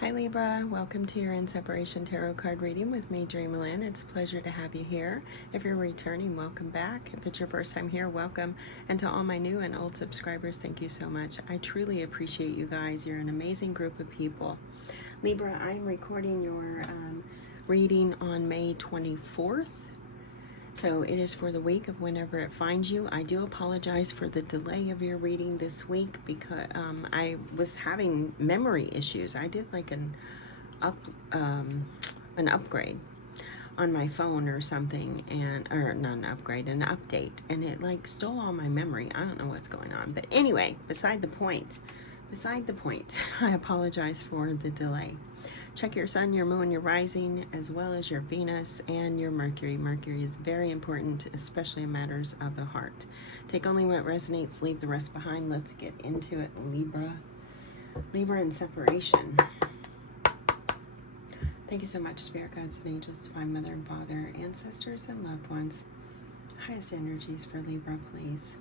Hi Libra, welcome to your In Separation Tarot card reading with me, DreamaLynn. It's a pleasure to have you here. If you're returning, welcome back. If it's your first time here, welcome. And to all my new and old subscribers, thank you so much. I truly appreciate you guys. You're an amazing group of people. Libra, I'm recording your reading on May 24th. So it is for the week of whenever it finds you. I do apologize for the delay of your reading this week because I was having memory issues. I did like an upgrade on my phone or something, or not an upgrade, an update, and it like stole all my memory. I don't know what's going on, but anyway, beside the point, I apologize for the delay. Check your sun, your moon, your rising, as well as your Venus and your Mercury. Mercury is very important, especially in matters of the heart. Take only what resonates, leave the rest behind. Let's get into it, Libra. Libra in separation. Thank you so much, Spirit Guides and Angels, Divine Mother and Father, ancestors and loved ones. Highest energies for Libra, please.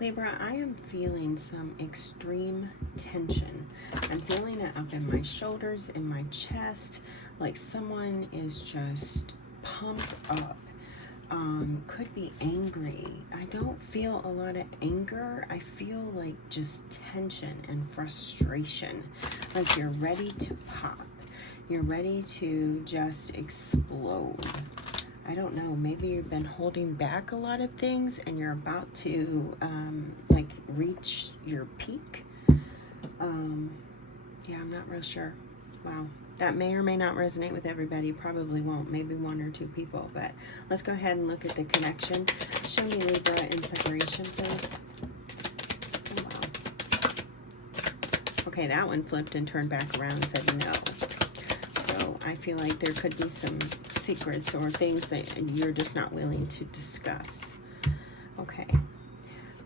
Libra, I am feeling some extreme tension. I'm feeling it up in my shoulders, in my chest, like someone is just pumped up. Could be angry. I don't feel a lot of anger. I feel like just tension and frustration. Like you're ready to pop. You're ready to just explode. I don't know, maybe you've been holding back a lot of things and you're about to like reach your peak. Yeah, I'm not real sure. Wow, that may or may not resonate with everybody. Probably won't, maybe one or two people, but let's go ahead and look at the connection. Show me Libra in separation, please. Oh, wow. Okay, that one flipped and turned back around and said no. So I feel like there could be some secrets or things that you're just not willing to discuss. Okay,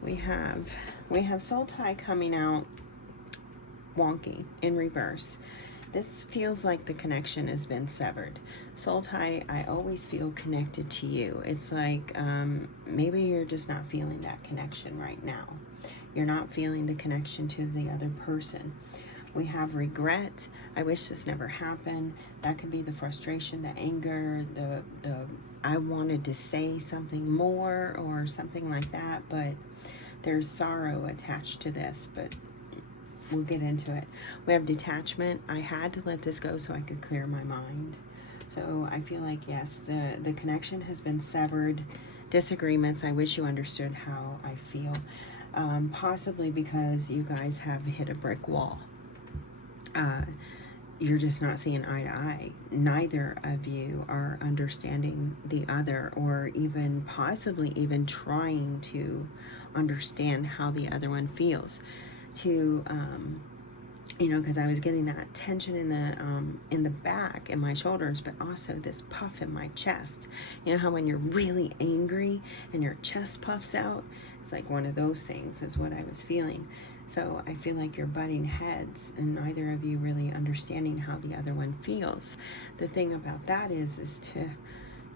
we have soul tie coming out wonky in reverse. This feels like the connection has been severed. Soul tie, I always feel connected to you. It's like maybe you're just not feeling that connection right now. You're not feeling the connection to the other person. We have regret. I wish this never happened. That could be the frustration, the anger, the I wanted to say something more or something like that, but there's sorrow attached to this, but we'll get into it. We have detachment. I had to let this go so I could clear my mind. So I feel like, yes, the connection has been severed. Disagreements. I wish you understood how I feel. Possibly because you guys have hit a brick wall. You're just not seeing eye to eye. Neither of you are understanding the other, or even possibly even trying to understand how the other one feels. To you know, because I was getting that tension in the back in my shoulders, but also this puff in my chest. You know how when you're really angry and your chest puffs out? It's like one of those things is what I was feeling. So I feel like you're butting heads and neither of you really understanding how the other one feels. The thing about that is to,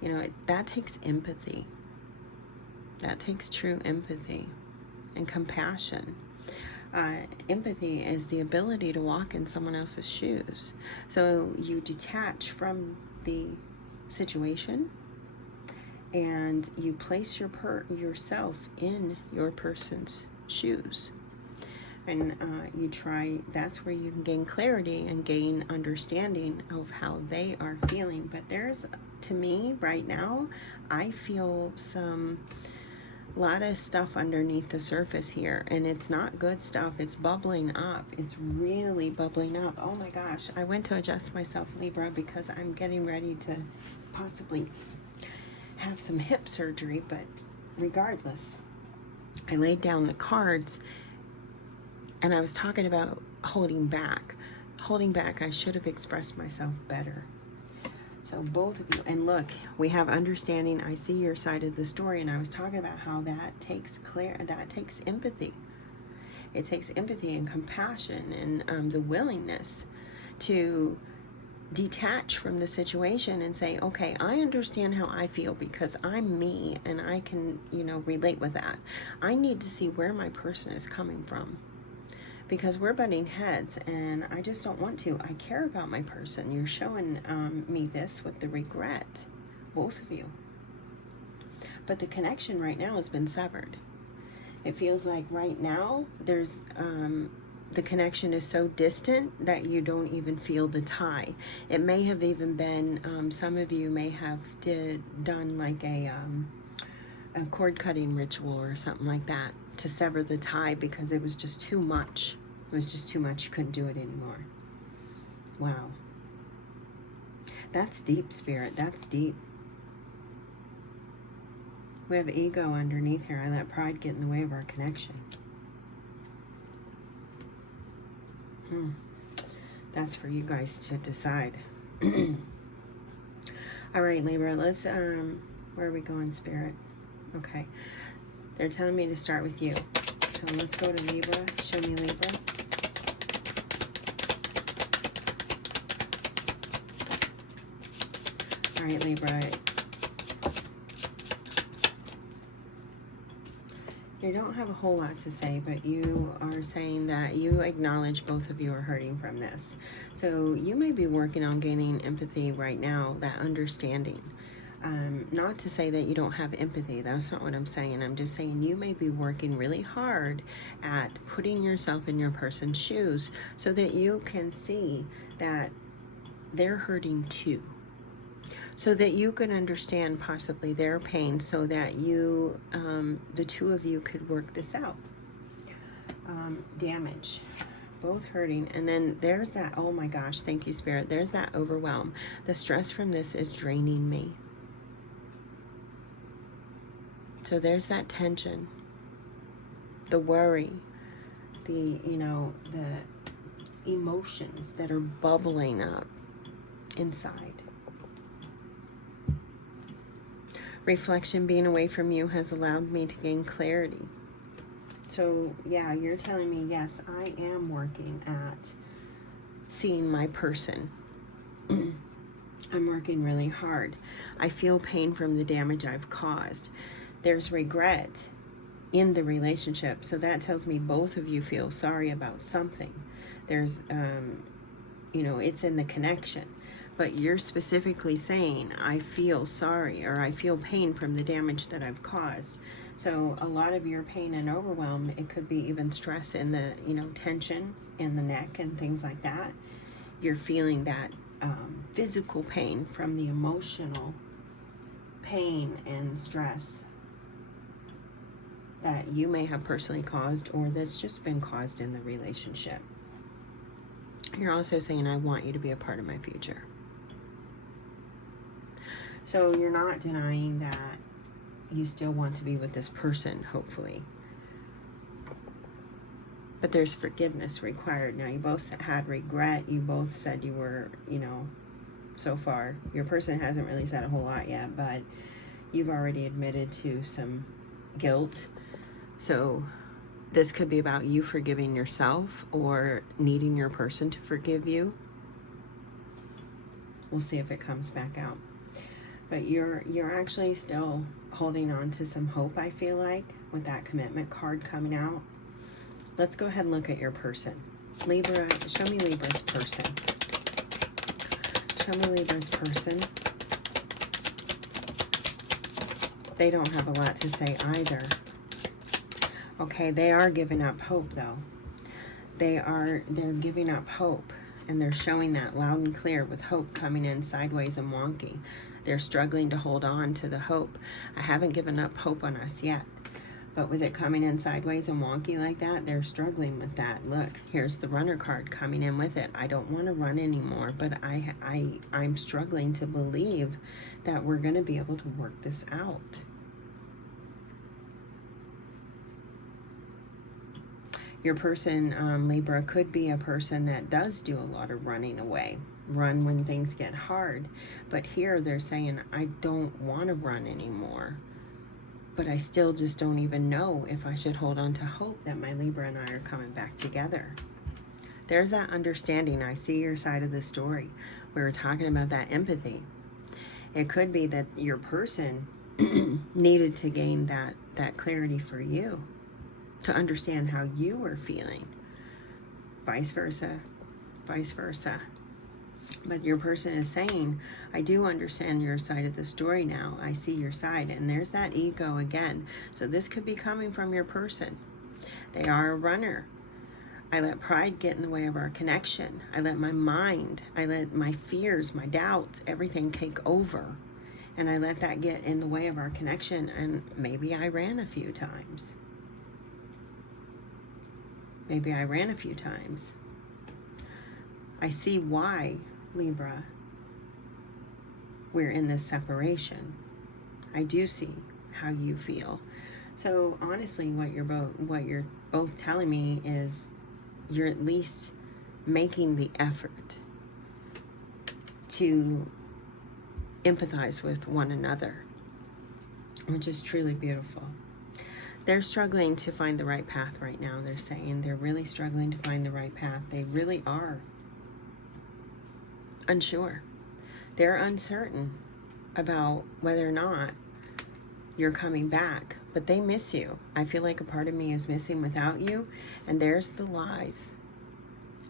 you know, that takes empathy. That takes true empathy and compassion. Empathy is the ability to walk in someone else's shoes. So you detach from the situation and you place yourself in your person's shoes. And you try, that's where you can gain clarity and gain understanding of how they are feeling. But there's, to me right now, I feel a lot of stuff underneath the surface here, and it's not good stuff. It's bubbling up. It's really bubbling up. Oh my gosh, I went to adjust myself, Libra, because I'm getting ready to possibly have some hip surgery. But regardless, I laid down the cards and I was talking about holding back. Holding back, I should have expressed myself better. So both of you, and look, we have understanding. I see your side of the story, and I was talking about how that takes empathy. It takes empathy and compassion and the willingness to detach from the situation and say, okay, I understand how I feel because I'm me and I can, you know, relate with that. I need to see where my person is coming from. because we're butting heads, and I just don't want to. I care about my person. You're showing me this with the regret, both of you. But the connection right now has been severed. It feels like right now there's the connection is so distant that you don't even feel the tie. It may have even been, some of you may have done like a cord cutting ritual or something like that to sever the tie, because it was just too much. It was just too much. You couldn't do it anymore. Wow. That's deep, Spirit. That's deep. We have ego underneath here. I let pride get in the way of our connection. That's for you guys to decide. All right, Libra, let's, where are we going, Spirit? Okay. They're telling me to start with you. So let's go to Libra. Show me Libra. All right, Libra. You don't have a whole lot to say, but you are saying that you acknowledge both of you are hurting from this. So you may be working on gaining empathy right now, that understanding. Not to say that you don't have empathy. That's not what I'm saying. I'm just saying you may be working really hard at putting yourself in your person's shoes so that you can see that they're hurting too. So that you can understand possibly their pain, so that you, the two of you could work this out. Damage, both hurting. And then there's that, oh my gosh, thank you, Spirit. There's that overwhelm. The stress from this is draining me. So there's that tension, the worry, the, the emotions that are bubbling up inside. Reflection, being away from you has allowed me to gain clarity. So yeah, you're telling me, yes, I am working at seeing my person. I'm working really hard. I feel pain from the damage I've caused. There's regret in the relationship. So that tells me both of you feel sorry about something. There's, it's in the connection. But you're specifically saying, I feel sorry, or I feel pain from the damage that I've caused. So a lot of your pain and overwhelm, it could be even stress in the, tension in the neck and things like that. You're feeling that physical pain from the emotional pain and stress that you may have personally caused, or that's just been caused in the relationship. You're also saying, I want you to be a part of my future. So you're not denying that you still want to be with this person, hopefully. But there's forgiveness required. Now, you both had regret. You both said you were, so far. Your person hasn't really said a whole lot yet, but you've already admitted to some guilt. So this could be about you forgiving yourself or needing your person to forgive you. We'll see if it comes back out. But you're actually still holding on to some hope, I feel like, with that commitment card coming out. Let's go ahead and look at your person. Libra, show me Libra's person. Show me Libra's person. They don't have a lot to say either. Okay, they are giving up hope, though. They're giving up hope, and they're showing that loud and clear with hope coming in sideways and wonky. They're struggling to hold on to the hope. I haven't given up hope on us yet. But with it coming in sideways and wonky like that, they're struggling with that. Look, here's the runner card coming in with it. I don't want to run anymore, but I'm struggling to believe that we're going to be able to work this out. Your person, Libra, could be a person that does do a lot of running away. Run when things get hard. But here they're saying, I don't want to run anymore. But I still just don't even know if I should hold on to hope that my Libra and I are coming back together. There's that understanding. I see your side of the story. We were talking about that empathy. It could be that your person needed to gain that clarity for you, to understand how you were feeling. vice versa, vice versa. But your person is saying, I do understand your side of the story now. I see your side. And there's that ego again. So this could be coming from your person. They are a runner. I let pride get in the way of our connection. I let my mind, I let my fears, my doubts, everything take over. And I let that get in the way of our connection. And maybe I ran a few times. Maybe I ran a few times. I see why, Libra, we're in this separation. I do see how you feel. So honestly, what you're both telling me is you're at least making the effort to empathize with one another, which is truly beautiful. They're struggling to find the right path right now. They're saying they're really struggling to find the right path. They really are unsure. They're uncertain about whether or not you're coming back, but they miss you. I feel like a part of me is missing without you, and there's the lies.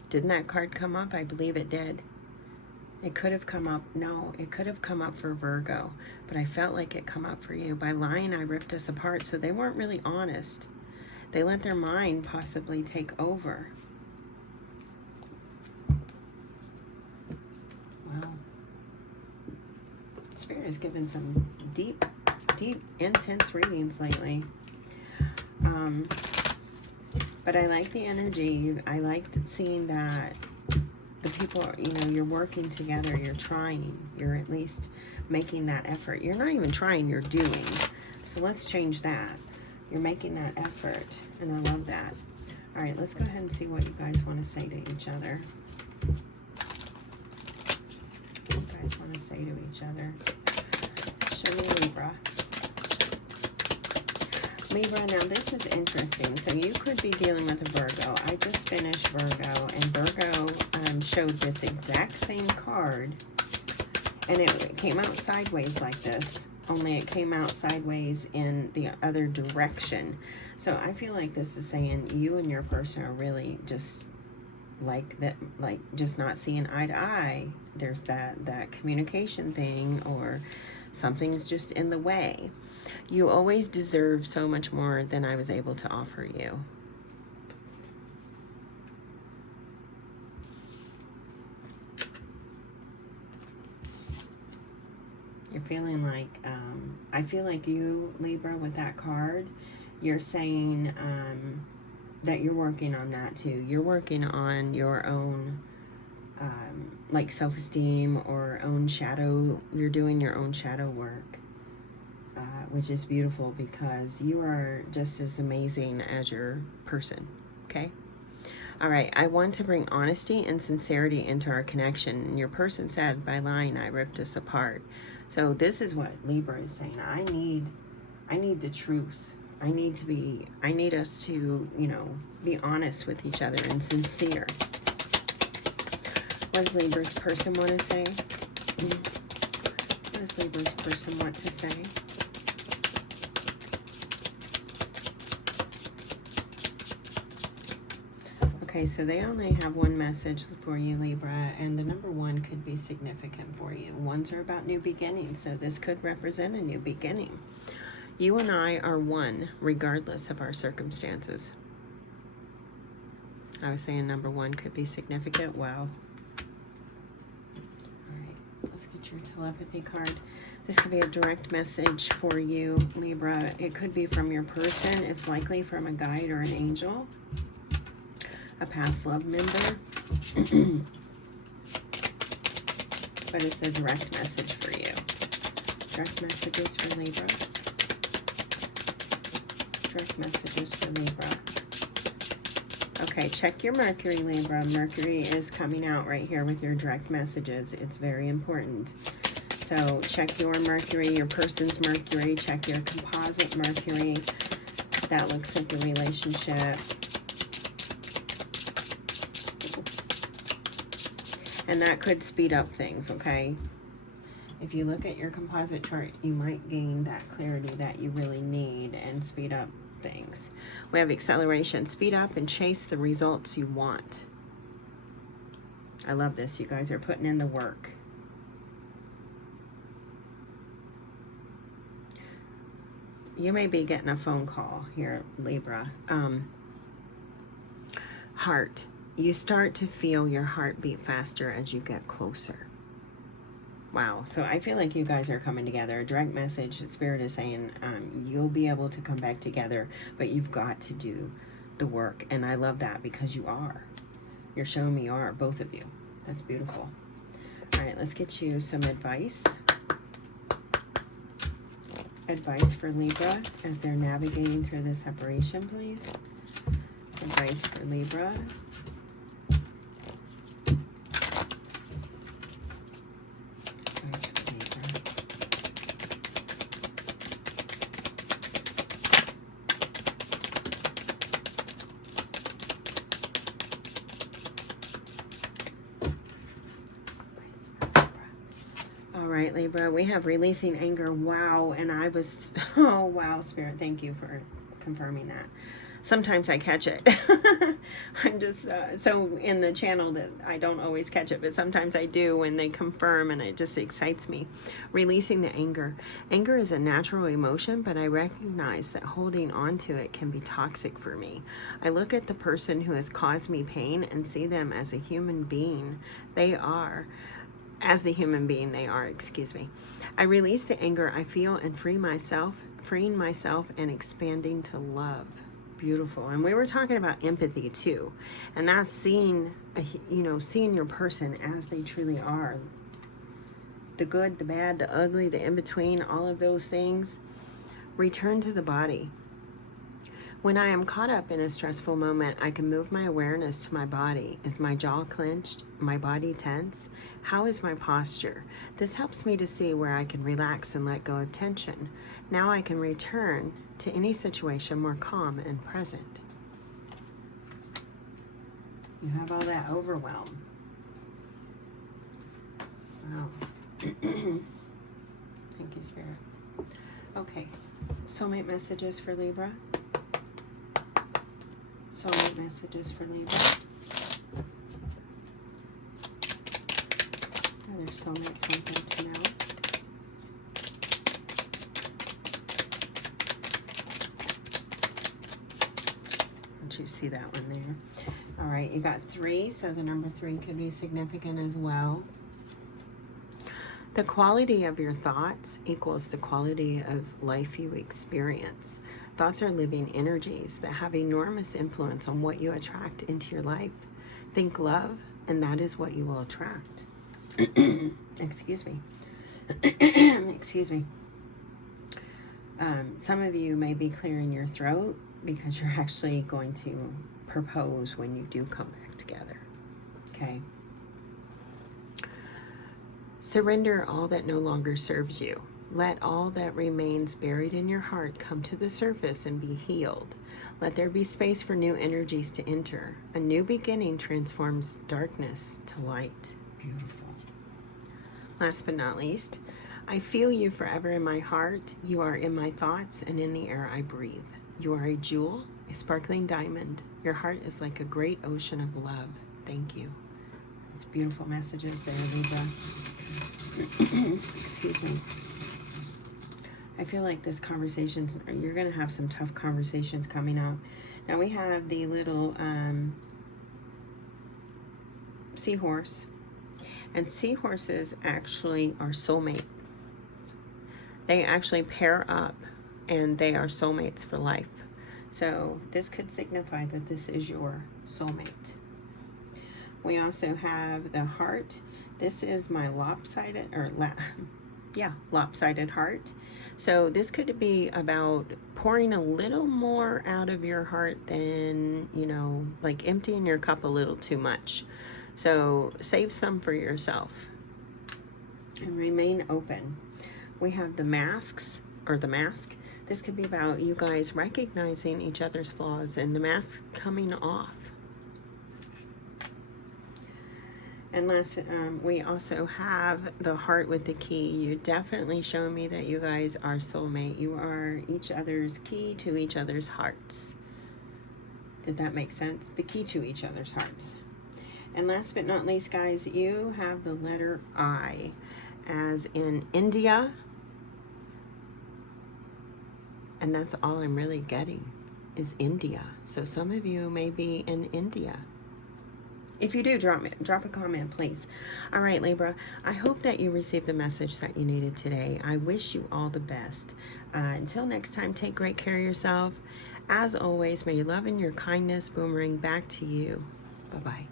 Didn't that card come up? I believe it did. It could have come up. No, it could have come up for Virgo, but I felt like it come up for you. By lying, I ripped us apart, so they weren't really honest. They let their mind possibly take over. Wow. Spirit has given some deep, intense readings lately. But I like the energy. I like seeing that the people, you're working together, you're trying, you're at least making that effort. You're not even trying, you're doing. So let's change that. You're making that effort, and I love that. All right, let's go ahead and see what you guys want to say to each other. What you guys want to say to each other. Show me Libra. Libra, now this is interesting. So you could be dealing with a Virgo. I just finished Virgo, and Virgo showed this exact same card, and it came out sideways like this, only it came out sideways in the other direction. So I feel like this is saying you and your person are really just like that, like just not seeing eye to eye. There's that communication thing, or something's just in the way. You always deserve so much more than I was able to offer you. You're feeling like, I feel like you, Libra, with that card, you're saying that you're working on that too. You're working on your own, like self-esteem or own shadow. You're doing your own shadow work. Which is beautiful, because you are just as amazing as your person, okay? All right, I want to bring honesty and sincerity into our connection. And your person said, by lying, I ripped us apart. So this is what Libra is saying. I need the truth. I need us to, be honest with each other and sincere. What does Libra's person want to say? What does Libra's person want to say? Okay, so they only have one message for you, Libra, and the number one could be significant for you. Ones are about new beginnings, so this could represent a new beginning. You and I are one, regardless of our circumstances. I was saying number one could be significant. Wow. All right, let's get your telepathy card. This could be a direct message for you, Libra. It could be from your person. It's likely from a guide or an angel. A past love member. But it's a direct message for you. Direct messages for Libra. Direct messages for Libra. Okay, check your Mercury, Libra. Mercury is coming out right here with your direct messages. It's very important. So check your Mercury, your person's Mercury. Check your composite Mercury. That looks at the relationship. And that could speed up things, okay? If you look at your composite chart, you might gain that clarity that you really need and speed up things. We have acceleration. Speed up and chase the results you want. I love this. You guys are putting in the work. You may be getting a phone call here, Libra. Heart. You start to feel your heart beat faster as you get closer. Wow. So I feel like you guys are coming together. A direct message. Spirit is saying you'll be able to come back together, but you've got to do the work. And I love that because you are. You're showing me you are, both of you. That's beautiful. All right, let's get you some advice. Advice for Libra as they're navigating through the separation, please. Advice for Libra. Advice for Libra. All right, Libra, we have releasing anger. Wow. And I was, oh, wow, Spirit, thank you for confirming that. Sometimes I catch it. I'm just so in the channel that I don't always catch it, but sometimes I do when they confirm, and it just excites me. Releasing the anger. Anger is a natural emotion, but I recognize that holding on to it can be toxic for me. I look at the person who has caused me pain and see them as a human being. They are. As the human being they are, excuse me. I release the anger I feel and freeing myself and expanding to love. Beautiful. And we were talking about empathy too, and that's seeing seeing your person as they truly are, the good, the bad, the ugly, the in between, all of those things. Return to the body. When I am caught up in a stressful moment, I can move my awareness to my body. Is my jaw clenched? My body tense? How is my posture? This helps me to see where I can relax and let go of tension. Now I can return to any situation more calm and present. You have all that overwhelm. Wow. Thank you, Spirit. Okay. Soulmate messages for Libra. Soulmate messages for Libra. Are there soulmates something to know? Don't you see that one there? All right, you got 3, so the number 3 could be significant as well. The quality of your thoughts equals the quality of life you experience. Thoughts are living energies that have enormous influence on what you attract into your life. Think love, and that is what you will attract. Excuse me. Excuse me. Some of you may be clearing your throat because you're actually going to propose when you do come back together. Okay? Surrender all that no longer serves you. Let all that remains buried in your heart come to the surface and be healed. Let there be space for new energies to enter. A new beginning transforms darkness to light. Beautiful. Last but not least, I feel you forever in my heart. You are in my thoughts and in the air I breathe. You are a jewel, a sparkling diamond. Your heart is like a great ocean of love. Thank you. It's beautiful messages there, Libra. Excuse me. I feel like this conversation's, you're going to have some tough conversations coming up. Now we have the little seahorse. And seahorses actually are soulmates. They actually pair up and they are soulmates for life. So this could signify that this is your soulmate. We also have the heart. This is my lopsided, lopsided heart. So this could be about pouring a little more out of your heart than, like emptying your cup a little too much. So save some for yourself and remain open. We have the masks, or the mask. This could be about you guys recognizing each other's flaws and the mask coming off. And last, we also have the heart with the key. You definitely show me that you guys are soulmate. You are each other's key to each other's hearts. Did that make sense? The key to each other's hearts. And last but not least, guys, you have the letter I, as in India. And that's all I'm really getting is India. So some of you may be in India. If you do, drop a comment, please. All right, Libra, I hope that you received the message that you needed today. I wish you all the best. Until next time, take great care of yourself. As always, may your love and your kindness boomerang back to you. Bye-bye.